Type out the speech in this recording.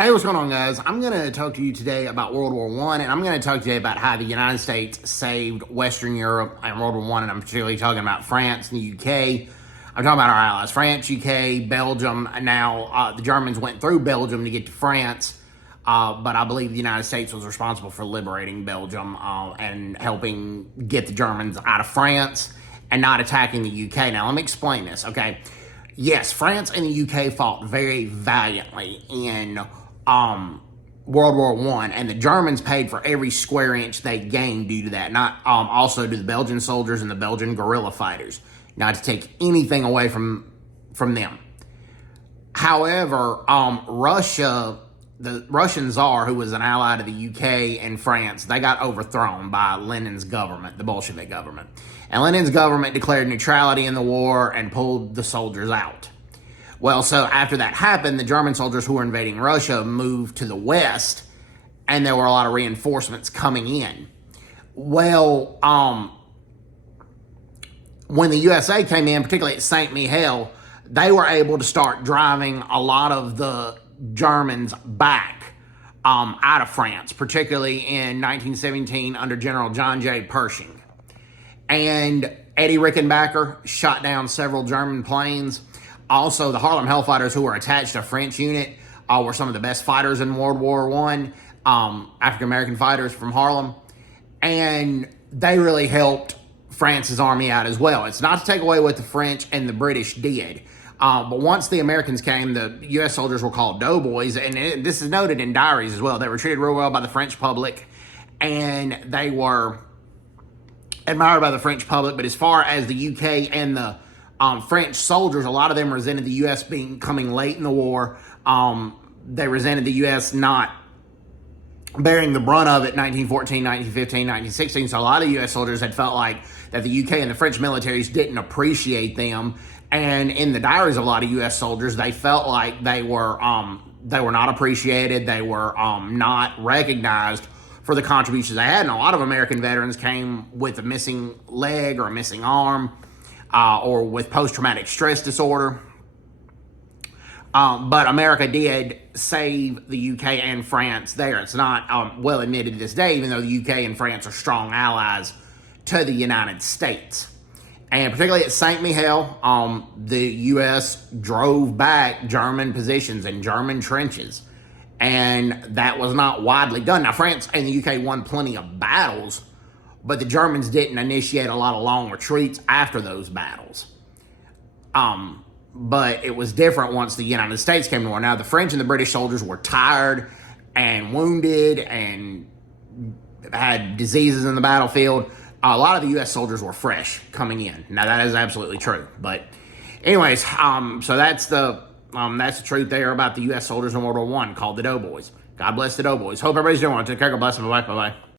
Hey, what's going on, guys? I'm going to talk to you today about World War I, and I'm going to talk to you about how the United States saved Western Europe in World War I, and I'm particularly talking about France and the UK. I'm talking about our allies, France, UK, Belgium. Now, the Germans went through Belgium to get to France, but I believe the United States was responsible for liberating Belgium and helping get the Germans out of France and not attacking the UK. Now, let me explain this, okay? Yes, France and the UK fought very valiantly in World War I, and the Germans paid for every square inch they gained due to that. Not also to the Belgian soldiers and the Belgian guerrilla fighters, not to take anything away from them. However, Russia, the Russian Tsar, who was an ally to the UK and France, they got overthrown by Lenin's government, the Bolshevik government. And Lenin's government declared neutrality in the war and pulled the soldiers out. Well, so after that happened, the German soldiers who were invading Russia moved to the west, and there were a lot of reinforcements coming in. Well, when the USA came in, particularly at St. Mihiel, they were able to start driving a lot of the Germans back out of France, particularly in 1917 under General John J. Pershing. And Eddie Rickenbacker shot down several German planes. Also, the Harlem Hellfighters, who were attached to a French unit, were some of the best fighters in World War I, African-American fighters from Harlem. And they really helped France's army out as well. It's not to take away what the French and the British did. But once the Americans came, the U.S. soldiers were called doughboys. And this is noted in diaries as well. They were treated real well by the French public. And they were admired by the French public. But as far as the UK and the French soldiers, a lot of them resented the U.S. coming late in the war. They resented the U.S. not bearing the brunt of it 1914, 1915, 1916. So a lot of U.S. soldiers had felt like that the UK and the French militaries didn't appreciate them. And in the diaries of a lot of U.S. soldiers, they felt like they were not appreciated. They were not recognized for the contributions they had. And a lot of American veterans came with a missing leg or a missing arm, or with post-traumatic stress disorder. But America did save the UK and France there. It's not well admitted to this day, even though the UK and France are strong allies to the United States. And particularly at St. Mihiel, the U.S. drove back German positions and German trenches. And that was not widely done. Now, France and the UK won plenty of battles, but the Germans didn't initiate a lot of long retreats after those battles. But it was different once the United States came to war. Now, the French and the British soldiers were tired and wounded and had diseases in the battlefield. A lot of the U.S. soldiers were fresh coming in. Now, that is absolutely true. But anyways, so that's the truth there about the U.S. soldiers in World War I, called the Doughboys. God bless the Doughboys. Hope everybody's doing well. Take care. God bless them. Bye-bye. Bye-bye.